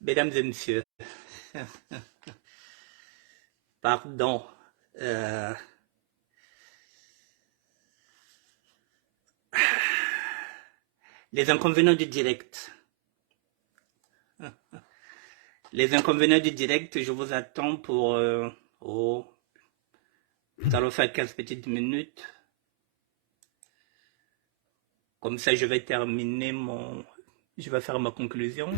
Mesdames et messieurs, pardon. Les inconvénients du direct. Les inconvénients du direct, je vous attends pour... nous allons faire 15 petites minutes. Comme ça, je vais terminer mon... Je vais faire ma conclusion.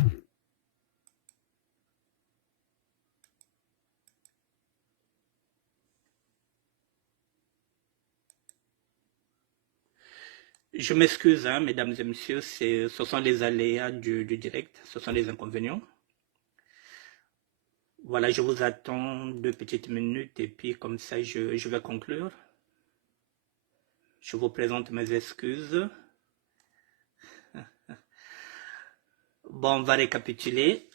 Je m'excuse, hein, mesdames et messieurs, ce sont les aléas du direct, ce sont les inconvénients. Voilà, je vous attends 2 petites minutes et puis comme ça, je vais conclure. Je vous présente mes excuses. Bon, on va récapituler.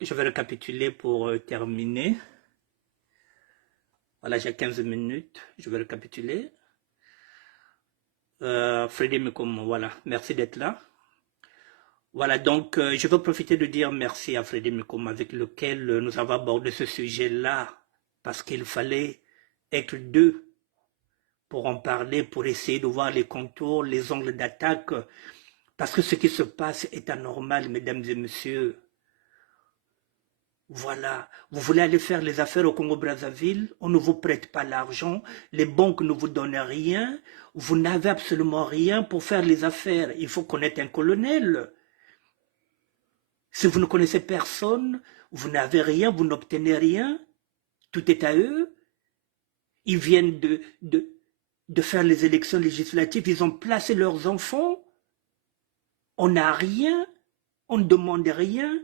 Je vais récapituler pour terminer. Voilà, j'ai 15 minutes. Je vais récapituler. Freddy Mikomo, voilà, merci d'être là. Voilà, donc je veux profiter de dire merci à Freddy Mikomo avec lequel nous avons abordé ce sujet-là parce qu'il fallait être deux pour en parler, pour essayer de voir les contours, les angles d'attaque, parce que ce qui se passe est anormal, mesdames et messieurs. Voilà, vous voulez aller faire les affaires au Congo-Brazzaville, on ne vous prête pas l'argent, les banques ne vous donnent rien, vous n'avez absolument rien pour faire les affaires. Il faut connaître un colonel. Si vous ne connaissez personne, vous n'avez rien, vous n'obtenez rien, tout est à eux. Ils viennent de faire les élections législatives, ils ont placé leurs enfants. On n'a rien, on ne demande rien.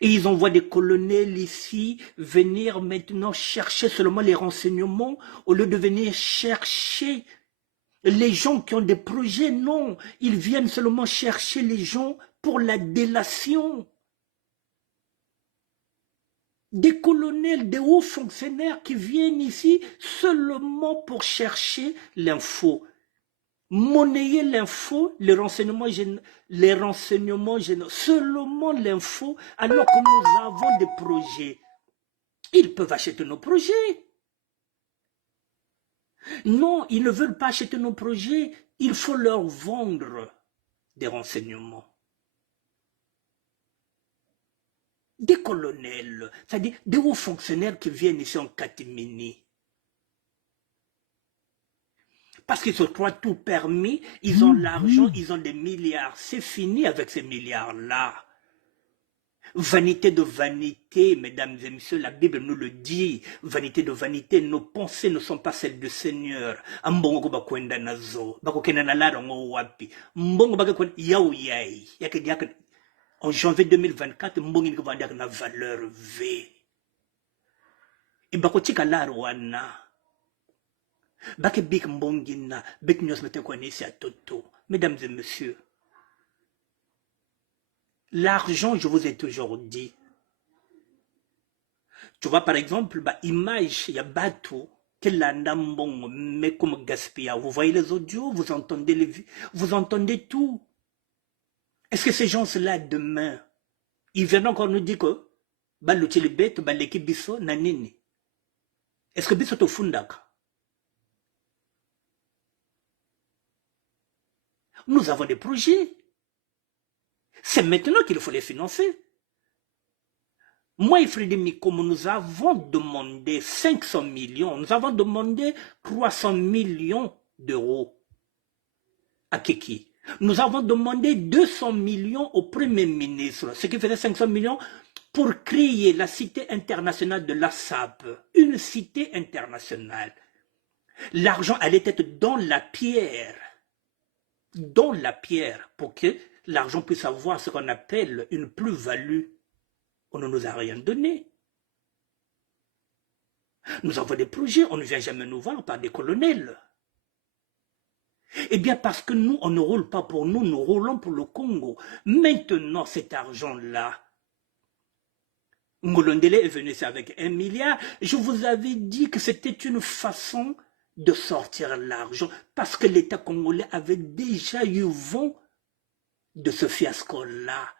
Et ils envoient des colonels ici venir maintenant chercher seulement les renseignements au lieu de venir chercher les gens qui ont des projets. Non, ils viennent seulement chercher les gens pour la délation. Des colonels, des hauts fonctionnaires qui viennent ici seulement pour chercher l'info. Monnayer l'info, les renseignements généraux, seulement l'info, alors que nous avons des projets. Ils peuvent acheter nos projets. Non, ils ne veulent pas acheter nos projets. Il faut leur vendre des renseignements. Des colonels, c'est-à-dire des hauts fonctionnaires qui viennent ici en catimini. Parce qu'ils se croient tout permis, ils ont l'argent, ils ont des milliards. C'est fini avec ces milliards-là. Vanité de vanité, mesdames et messieurs, la Bible nous le dit. Vanité de vanité, nos pensées ne sont pas celles du Seigneur. Ambongo bakwenda nazo, bakokenda na lara ngo wapi. Mbongo bakakwenda yau yai. En janvier 2024, mbongo ni kuvanda na valeur V. Ibakotika lara wana. Bake bik mbongina, bik nyos mete kwanisi à toto. Mesdames et messieurs, l'argent, je vous ai toujours dit. Tu vois, par exemple, bah, image, il y a bateau, mais comme gaspillage. Vous voyez les audios, vous entendez tout. Est-ce que ces gens-là, demain, ils viennent encore nous dire que, bah, l'outil bête, bah, l'équipe biso, nanini. Est-ce que biso to fundaka? Nous avons des projets. C'est maintenant qu'il faut les financer. Moi et Freddy Mikomo, nous avons demandé 500 millions, nous avons demandé 300 millions d'euros à Kiki. Nous avons demandé 200 millions au Premier ministre, ce qui faisait 500 millions pour créer la cité internationale de l'ASAP, une cité internationale. L'argent allait être dans la pierre, pour que l'argent puisse avoir ce qu'on appelle une plus-value. On ne nous a rien donné. Nous avons des projets, on ne vient jamais nous voir par des colonels. Eh bien, parce que nous, on ne roule pas pour nous, nous roulons pour le Congo. Maintenant, cet argent-là, Ngolondele est venu ici avec 1 milliard. Je vous avais dit que c'était une façon de sortir l'argent parce que l'État congolais avait déjà eu vent de ce fiasco-là.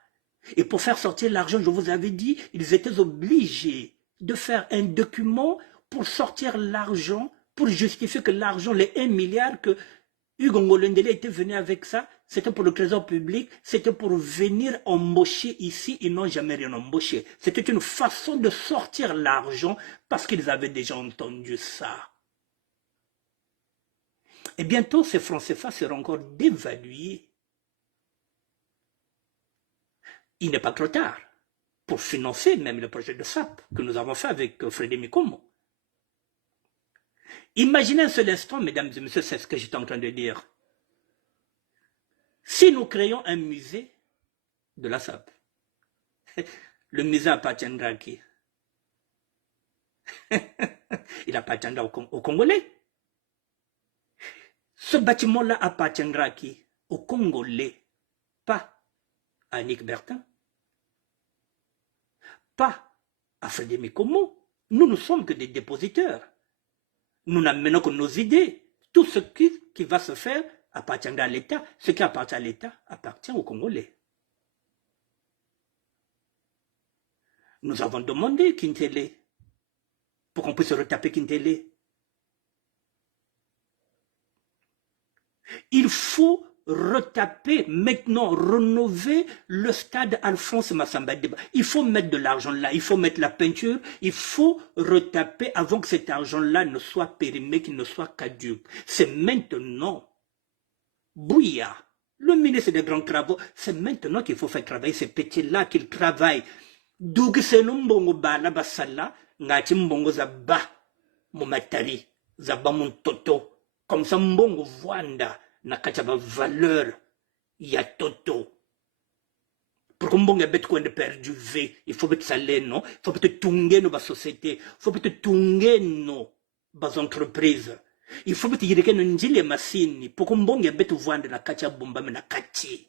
Et pour faire sortir l'argent, je vous avais dit, ils étaient obligés de faire un document pour sortir l'argent, pour justifier que l'argent, les 1 milliard que Hugo Ngolendele était venu avec ça, c'était pour le trésor public, c'était pour venir embaucher ici, ils n'ont jamais rien embauché. C'était une façon de sortir l'argent parce qu'ils avaient déjà entendu ça. Et bientôt, ces francs CFA seront encore dévalués. Il n'est pas trop tard pour financer même le projet de SAP que nous avons fait avec Frédéric Mikomo. Imaginez un seul instant, mesdames et messieurs, c'est ce que j'étais en train de dire. Si nous créons un musée de la SAP, le musée appartiendra à qui? Il appartiendra aux Congolais. Ce bâtiment-là appartiendra à qui? Aux Congolais, pas à Nick Bertin, pas à Frédéric Mikomo. Nous ne sommes que des dépositeurs. Nous n'amenons que nos idées. Tout ce qui va se faire appartiendra à l'État. Ce qui appartient à l'État appartient aux Congolais. Nous avons demandé Kintele pour qu'on puisse retaper Kintele. Il faut retaper maintenant, rénover le stade Alphonse Massamba Deba. Il faut mettre de l'argent là, il faut mettre la peinture, il faut retaper avant que cet argent-là ne soit périmé, qu'il ne soit caduc. C'est maintenant. Bouya, le ministre des grands travaux, c'est maintenant qu'il faut faire travailler ces petits-là, qu'ils travaillent. D'où c'est non bongo ba la basala, ngati mbongo zaba, momatari, zaba mon toto, comme ça mbongo voanda. Nakachaba valeur ya toto pour que mbongo bet ko perdu v il faut que ça l'est non il faut que tunge no ba société il faut que tunge no ba entreprise il faut que yireke no njile masini pour que mbongo bet vendre na kacha bomba na kati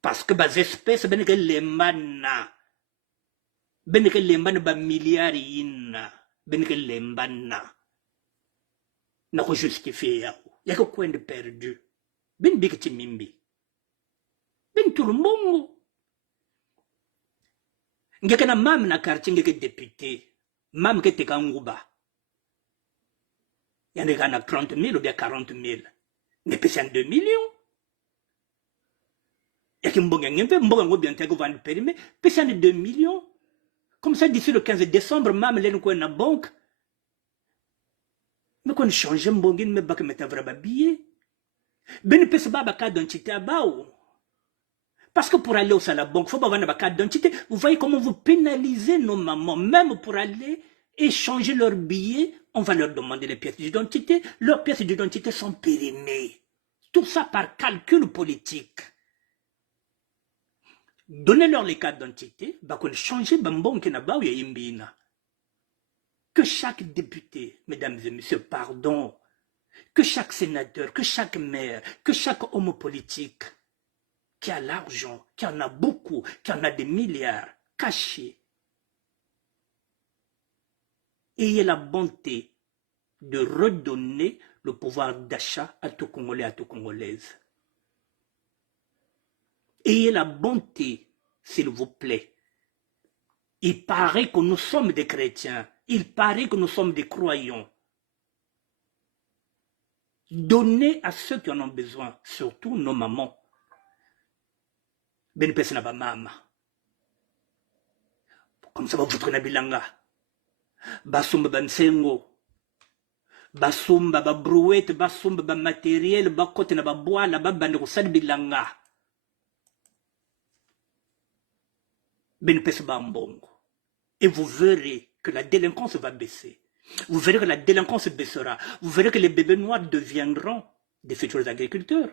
parce que bas espèces beneke lembana ba milliards ina beneke lembana na ko justifier ya ko kwende perdu. Ben bikiti mimbi. Ben tulumbongo. Ngeke na mam na quartier ngeke député. Mam ke teka nguba. Yande kana 30 000 ou bien 40 000. Ne pese en 2 millions. Yaki mbonga ngempe, mbonga ngo bien teko vendre périmé, pese en 2 millions. Comme ça, d'ici le 15 décembre, mam l'en ko na banque. Mais qu'on change mbonga, mais bak meta vraba billet. Ben pese baba carte d'identité à bao. Parce que pour aller à la banque, il faut pas avoir une carte d'identité. Vous voyez comment vous pénalisez nos mamans. Même pour aller échanger leurs billets, on va leur demander les pièces d'identité. Leurs pièces d'identité sont périmées. Tout ça par calcul politique. Donnez-leur les cartes d'identité, bah qu'on change bambon qui n'a pas eu. Que chaque député, mesdames et messieurs, pardon, que chaque sénateur, que chaque maire, que chaque homme politique qui a l'argent, qui en a beaucoup, qui en a des milliards cachés, ayez la bonté de redonner le pouvoir d'achat à tout Congolais, à tout Congolaise. Ayez la bonté, s'il vous plaît. Il paraît que nous sommes des chrétiens, il paraît que nous sommes des croyants. Donnez à ceux qui en ont besoin, surtout nos mamans. Ben pese na ba mama. Comme ça, vous prenez bilanga. Basumba bansengo. Basumba ba brouette, basumba ba matériel, ba kote na ba bois, la ba bande kusad bilanga. Ben pese ba mbongo. Et vous verrez que la délinquance va baisser. Vous verrez que la délinquance baissera. Vous verrez que les bébés noirs deviendront des futurs agriculteurs.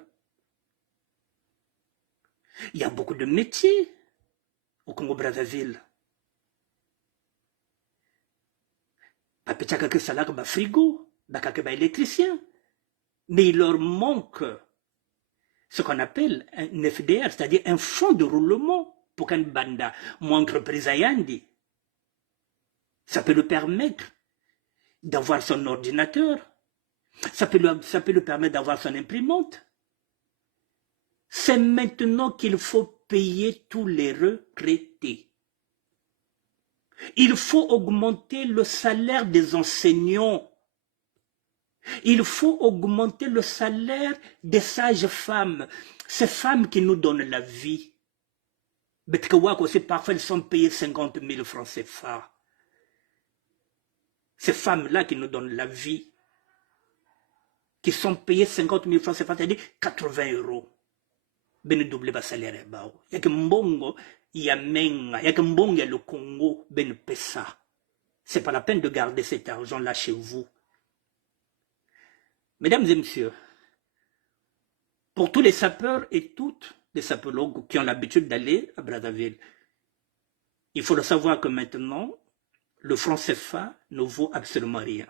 Il y a beaucoup de métiers au Congo-Brazzaville. Papechaka que salak ba frigo, bakake ba électricien. Mais il leur manque ce qu'on appelle un FDR, c'est-à-dire un fonds de roulement pour qu'un banda, mon entreprise ayandi. Ça peut lui permettre d'avoir son ordinateur, Ça peut lui permettre d'avoir son imprimante. C'est maintenant qu'il faut payer tous les retraités. Il faut augmenter le salaire des enseignants. Il faut augmenter le salaire des sages-femmes. Ces femmes qui nous donnent la vie. C'est parfois, elles sont payées 50 000 francs CFA. Ces femmes-là qui nous donnent la vie, qui sont payées 50 000 francs CFA, c'est-à-dire 80 €. Ben double bas salaire bao. Y'a que mbongo, y'a menga, y'a que mbongo, y'a le Congo, ben pesa. C'est pas la peine de garder cet argent-là chez vous. Mesdames et messieurs, pour tous les sapeurs et toutes les sapologues qui ont l'habitude d'aller à Brazzaville, il faut le savoir que maintenant, le franc CFA ne vaut absolument rien.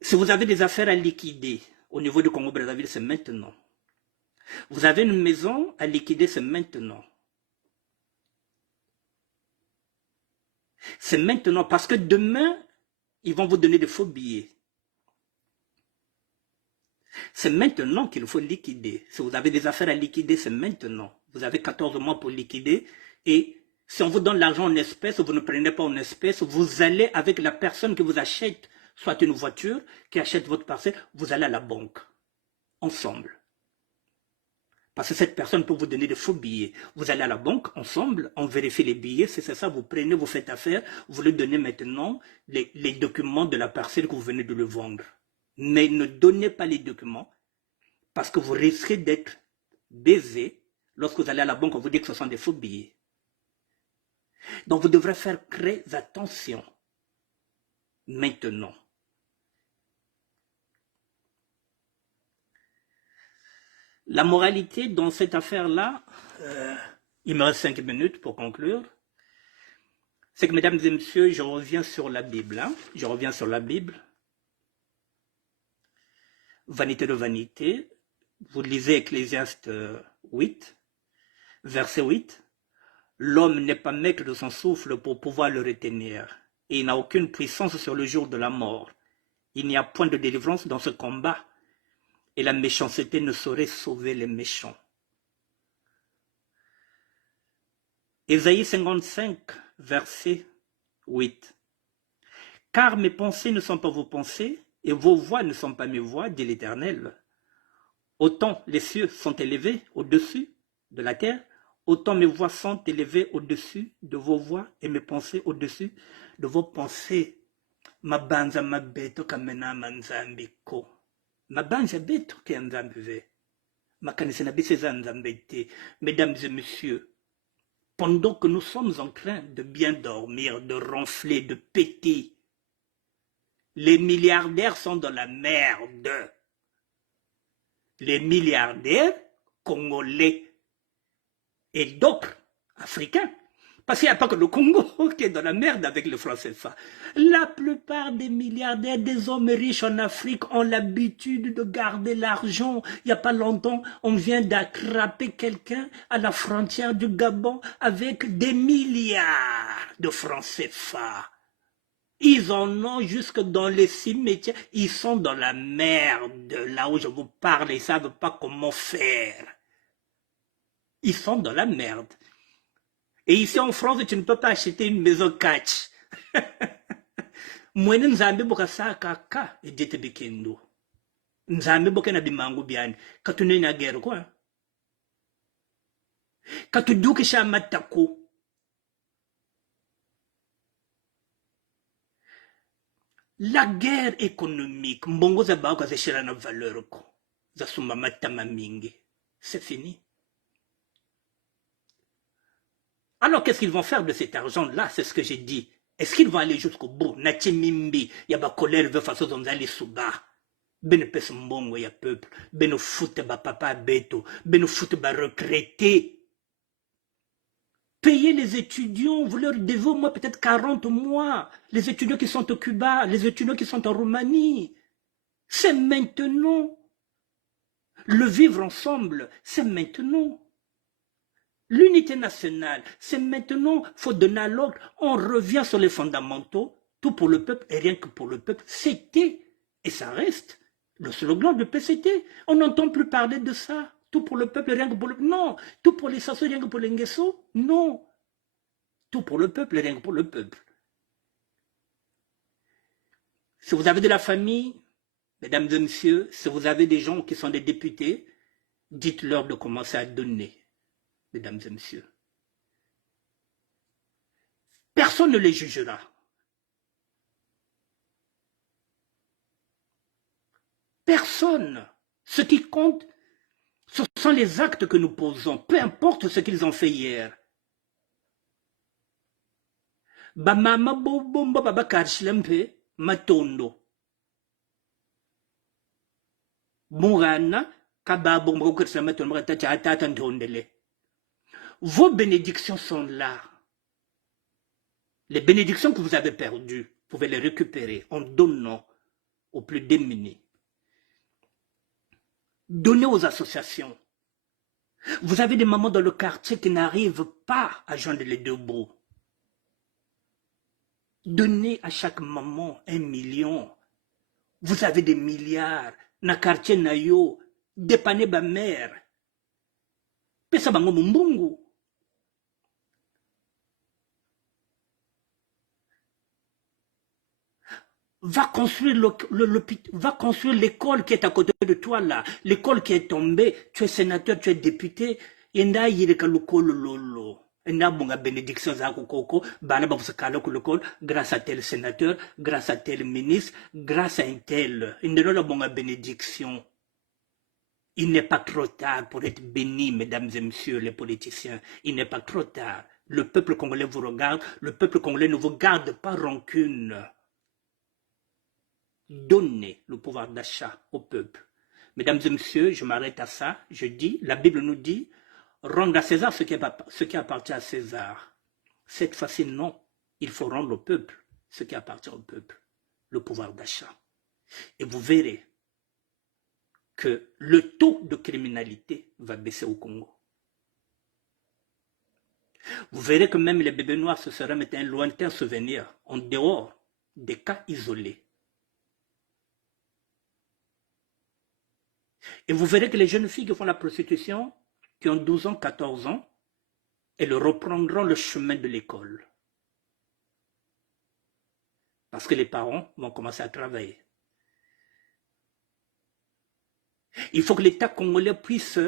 Si vous avez des affaires à liquider au niveau du Congo-Brazzaville, c'est maintenant. Vous avez une maison à liquider, c'est maintenant. C'est maintenant parce que demain, ils vont vous donner des faux billets. C'est maintenant qu'il faut liquider. Si vous avez des affaires à liquider, c'est maintenant. Vous avez 14 mois pour liquider. Et si on vous donne l'argent en espèces, vous ne prenez pas en espèces, vous allez avec la personne qui vous achète, soit une voiture, qui achète votre parcelle, vous allez à la banque. Ensemble. Parce que cette personne peut vous donner des faux billets. Vous allez à la banque, ensemble, on vérifie les billets, c'est ça, vous prenez, vous faites affaire, vous lui donnez maintenant les documents de la parcelle que vous venez de le vendre. Mais ne donnez pas les documents, parce que vous risquez d'être baisé. Lorsque vous allez à la banque, on vous dit que ce sont des faux billets. Donc vous devrez faire très attention. Maintenant. La moralité dans cette affaire-là, il me reste 5 minutes pour conclure, c'est que, mesdames et messieurs, je reviens sur la Bible. Je reviens sur la Bible. Vanité de vanité. Vous lisez Ecclésiaste 8, verset 8. L'homme n'est pas maître de son souffle pour pouvoir le retenir, et il n'a aucune puissance sur le jour de la mort. Il n'y a point de délivrance dans ce combat, et la méchanceté ne saurait sauver les méchants. Ésaïe 55, verset 8. Car mes pensées ne sont pas vos pensées, et vos voix ne sont pas mes voix, dit l'Éternel. Autant les cieux sont élevés au-dessus de la terre, autant mes voix sont élevées au-dessus de vos voix, et mes pensées au-dessus de vos pensées. Mabanza mabeto kamena manzambiko. Mabanja beto ke nzambive. Makanise na bise za nzambete. Mesdames et messieurs, pendant que nous sommes en train de bien dormir, de ronfler, de péter, les milliardaires sont dans la merde. Les milliardaires congolais et d'autres africains. Parce qu'il n'y a pas que le Congo qui est dans la merde avec le franc CFA. La plupart des milliardaires, des hommes riches en Afrique ont l'habitude de garder l'argent. Il n'y a pas longtemps, on vient d'attraper quelqu'un à la frontière du Gabon avec des milliards de francs CFA. Ils en ont jusque dans les cimetières. Ils sont dans la merde. Là où je vous parle, ils ne savent pas comment faire. Ils sont dans la merde. Et ici en France, tu ne peux pas acheter une maison catch. Moi, nzambe boka kaka et dite bikendo. Nzambe boka na bimangu biani. Katune na guerre quoi. Katuduke sha matako. La guerre économique, mbongo za bao kaze shira na valeur ko. Za sumba matama mingi. C'est fini. Alors, qu'est-ce qu'ils vont faire de cet argent-là? C'est ce que j'ai dit. Est-ce qu'ils vont aller jusqu'au bout? Nachimimbi, yaba colère veut façon zonzali suba. Ben pes mbongo ya peuple. Ben foute ba papa beto. Ben foute ba retraité. Payez les étudiants, vous leur devez au moins peut-être 40 mois. Les étudiants qui sont au Cuba, les étudiants qui sont en Roumanie. C'est maintenant. Le vivre ensemble, c'est maintenant. L'unité nationale, c'est maintenant, il faut donner l'ordre, on revient sur les fondamentaux, tout pour le peuple et rien que pour le peuple. C'était, et ça reste, le slogan de PCT. On n'entend plus parler de ça. Tout pour le peuple et rien que pour le peuple. Non. Tout pour les Sassou et rien que pour les Nguesso. Non. Tout pour le peuple et rien que pour le peuple. Si vous avez de la famille, mesdames et messieurs, si vous avez des gens qui sont des députés, dites-leur de commencer à donner. Mesdames et messieurs. Personne ne les jugera. Personne. Ce qui compte, ce sont les actes que nous posons, peu importe ce qu'ils ont fait hier. Bamama bobomba baba karshilempe matondo. Murana kababomba karshilempe matondo tacha atata ntondele. Vos bénédictions sont là. Les bénédictions que vous avez perdues, vous pouvez les récupérer en donnant aux plus démunis. Donnez aux associations. Vous avez des mamans dans le quartier qui n'arrivent pas à joindre les deux bouts. Donnez à chaque maman 1 million. Vous avez des milliards. Na quartier na yo, dépannez ma mère. Pesa bango mumbungu. Va construire l'école qui est à côté de toi là. L'école qui est tombée. Tu es sénateur, tu es député. Yenda yireka lukolo lolo. Yenda bonga bénédiction za koko. Bana babusakala ku l'école. Grâce à tel sénateur, grâce à tel ministre, grâce à un tel. Yenda la bonga bénédiction. Il n'est pas trop tard pour être béni, mesdames et messieurs les politiciens. Il n'est pas trop tard. Le peuple congolais vous regarde. Le peuple congolais ne vous garde pas rancune. Donnez le pouvoir d'achat au peuple. Mesdames et messieurs, je m'arrête à ça. Je dis, la Bible nous dit, rendre à César ce qui appartient à César. Cette fois-ci, non. Il faut rendre au peuple ce qui appartient au peuple. Le pouvoir d'achat. Et vous verrez que le taux de criminalité va baisser au Congo. Vous verrez que même les bébés noirs, ce sera maintenant un lointain souvenir, en dehors des cas isolés. Et vous verrez que les jeunes filles qui font la prostitution, qui ont 12 ans, 14 ans, elles reprendront le chemin de l'école. Parce que les parents vont commencer à travailler. Il faut que l'État congolais puisse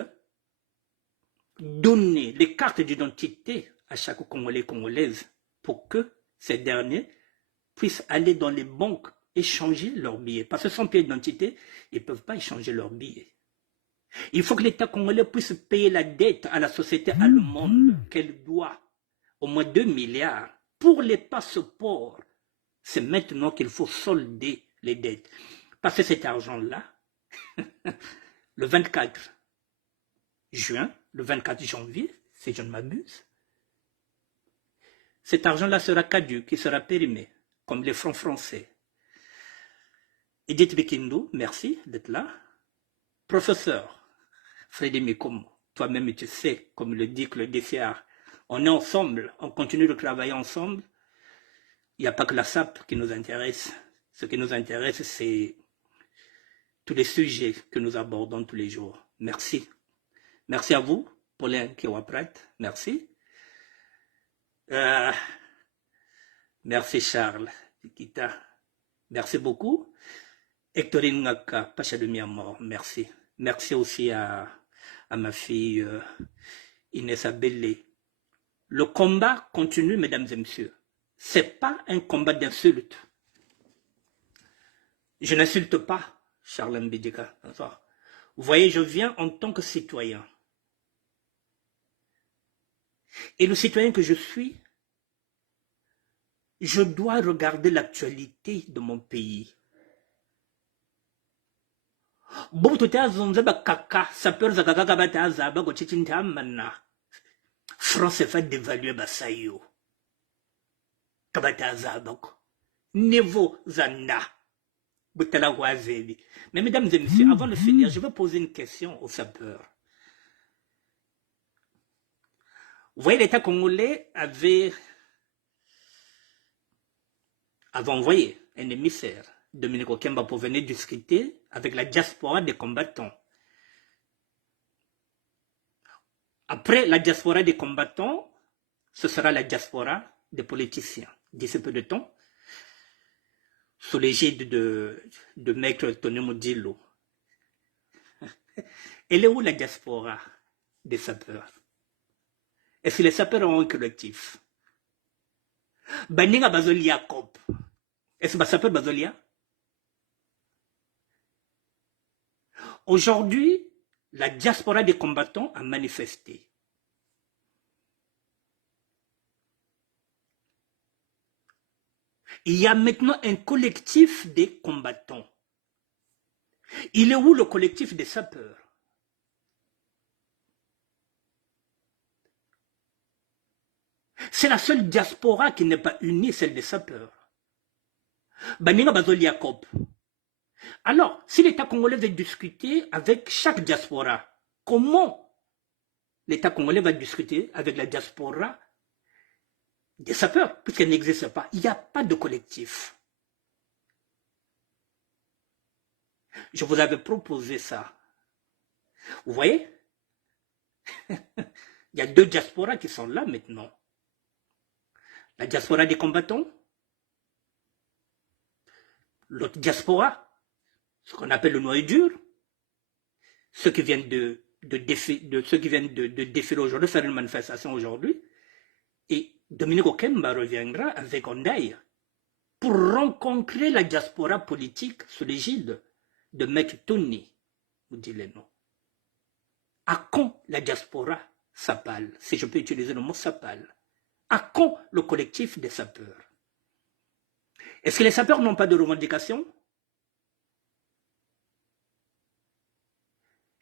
donner les cartes d'identité à chaque Congolais et Congolaise pour que ces derniers puissent aller dans les banques échanger leurs billets. Parce que sans pièce d'identité, ils ne peuvent pas échanger leurs billets. Il faut que l'État congolais puisse payer la dette à la société allemande qu'elle doit, au moins 2 milliards. Pour les passeports, c'est maintenant qu'il faut solder les dettes. Parce que cet argent-là, le 24 juin, le 24 janvier, si je ne m'abuse, cet argent-là sera caduc, il sera périmé, comme les francs français. Edith Bikindo, merci d'être là. Professeur Frédéric Mikomo, toi-même tu sais, comme le dit Claude Dessiard, on est ensemble, on continue de travailler ensemble. Il n'y a pas que la SAP qui nous intéresse. Ce qui nous intéresse, c'est tous les sujets que nous abordons tous les jours. Merci. Merci à vous, Paulin Kiwaprat. Merci. Merci Charles Kita. Merci beaucoup. Hectorine Ngaka, Pacha de Miamor, merci. Merci aussi à ma fille Inès Abélé. Le combat continue, mesdames et messieurs. Ce n'est pas un combat d'insulte. Je n'insulte pas Charles Mbidika. Vous voyez, je viens en tant que citoyen. Et le citoyen que je suis, je dois regarder l'actualité de mon pays. France va dévaluer Basayo. Niveau Zanda. Mais mesdames et messieurs, avant de finir, je vais poser une question aux sapeurs. Vous voyez, l'État congolais avait envoyé un émissaire, Dominique Okemba, pour venir discuter avec la diaspora des combattants. Après la diaspora des combattants, ce sera la diaspora des politiciens. D'ici peu de temps, sous l'égide de Maître Tony Modilo. Elle est où la diaspora des sapeurs? Est-ce que les sapeurs ont un collectif? Baninga Bazolia COP. Est-ce que les sapeurs Bazolia? Aujourd'hui, la diaspora des combattants a manifesté. Il y a maintenant un collectif des combattants. Il est où le collectif des sapeurs? C'est la seule diaspora qui n'est pas unie, celle des sapeurs. Baninga Bazolia COP. Alors, si l'État congolais veut discuter avec chaque diaspora, comment l'État congolais va discuter avec la diaspora des sapeurs, puisqu'elle n'existe pas? Il n'y a pas de collectif. Je vous avais proposé ça. Vous voyez? Il y a deux diasporas qui sont là maintenant. La diaspora des combattants, l'autre diaspora, ce qu'on appelle le noyau dur, ceux qui viennent de défiler aujourd'hui, faire une manifestation aujourd'hui, et Dominique Okemba reviendra avec Ondaï pour rencontrer la diaspora politique sous l'égide de Maître Tony, vous dites les noms. À quand la diaspora s'appelle, si je peux utiliser le mot s'appelle? À quand le collectif des sapeurs? Est-ce que les sapeurs n'ont pas de revendications?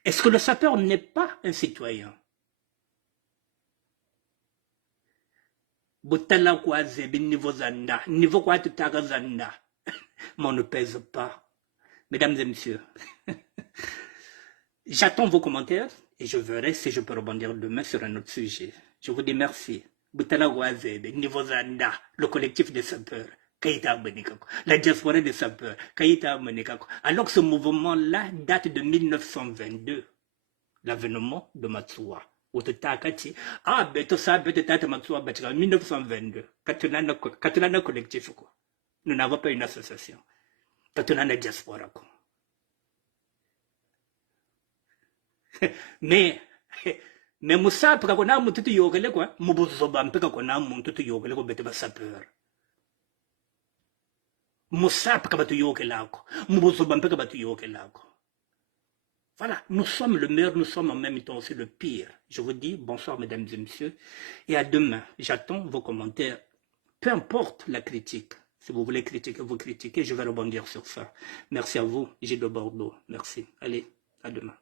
Est-ce que le sapeur n'est pas un citoyen? Botala kwa zebe niveau zanda, niveau kwa tutaka zanda. Mais on ne pèse pas. Mesdames et messieurs, j'attends vos commentaires et je verrai si je peux rebondir demain sur un autre sujet. Je vous dis merci. Botala kwa zebe niveau zanda, le collectif des sapeurs. La diaspora des sapeurs. Alors que ce mouvement-là date de 1922, l'avènement de Matsuwa. Ah, beto ça, beto tata Matsuwa, 1922. Katuna collectif, quoi. Nous n'avons pas une association. Katuna na diaspora, quoi. Mais Moussa, parce qu'on a un tout yogale, quoi. Moubouzobam, parce qu'on a un tout yogale, quoi, beto sapeur. Voilà, nous sommes le meilleur, nous sommes en même temps aussi le pire. Je vous dis bonsoir mesdames et messieurs et à demain. J'attends vos commentaires, peu importe la critique. Si vous voulez critiquer, vous critiquez, je vais rebondir sur ça. Merci à vous, Gilles de Bordeaux. Merci. Allez, à demain.